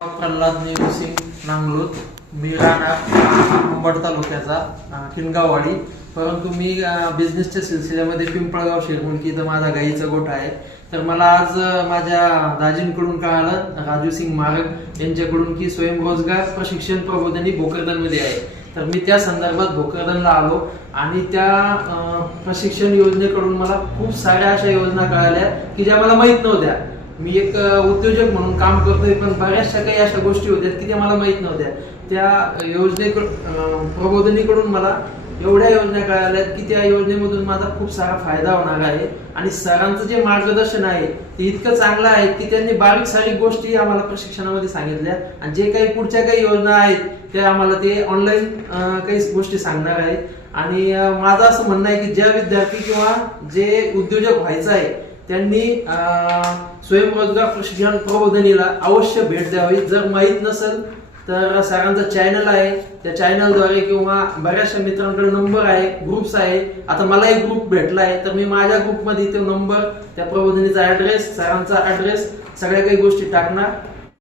प्रल्हाद नेवसिंग नांगलोत. मी राहणार अंबड तालुक्याचा किनगाववाडी, परंतु मी बिझनेसच्या सिलसिल्यामध्ये पिंपळगाव शिरमुलकी इथं माझा गाईचा गोठा आहे. तर मला आज माझ्या दाजींकडून कळालं, राजू सिंग मारक यांच्याकडून, की स्वयंरोजगार प्रशिक्षण प्रबोधिनी भोकरदनमध्ये आहे. तर मी त्या संदर्भात भोकरदनला आलो आणि त्या प्रशिक्षण योजनेकडून मला खूप साऱ्या अशा योजना कळाल्या की ज्या मला माहीत नव्हत्या. मी एक उद्योजक म्हणून काम करतोय, पण बऱ्याचशा काही अशा गोष्टी होत्या की त्या मला माहीत नव्हत्या. त्या योजनेकडून प्रबोधिनीकडून मला एवढ्या योजना कळाल्यात की त्या योजनेमधून माझा खूप सारा फायदा होणार आहे. आणि सरांचं जे मार्गदर्शन आहे ते इतकं चांगलं आहे की त्यांनी बारीक सारीक गोष्टी आम्हाला प्रशिक्षणामध्ये सांगितल्या, आणि जे काही पुढच्या काही योजना आहेत त्या आम्हाला ते ऑनलाईन काही गोष्टी सांगणार आहेत. आणि माझं असं म्हणणं आहे की ज्या विद्यार्थी किंवा जे उद्योजक व्हायचं आहे त्यांनी स्वयंरोजगार प्रशिक्षण प्रबोधिनीला अवश्य भेट द्यावी. जर माहीत नसेल तर सरांचा चॅनल आहे, त्या चॅनलद्वारे किंवा बऱ्याचशा मित्रांकडे नंबर आहे, ग्रुप्स आहे. आता मला एक ग्रुप भेटला आहे, तर मी माझ्या ग्रुपमध्ये तो नंबर, त्या प्रबोधिनीचा ऍड्रेस, सरांचा ऍड्रेस, सगळ्या काही गोष्टी टाकणार.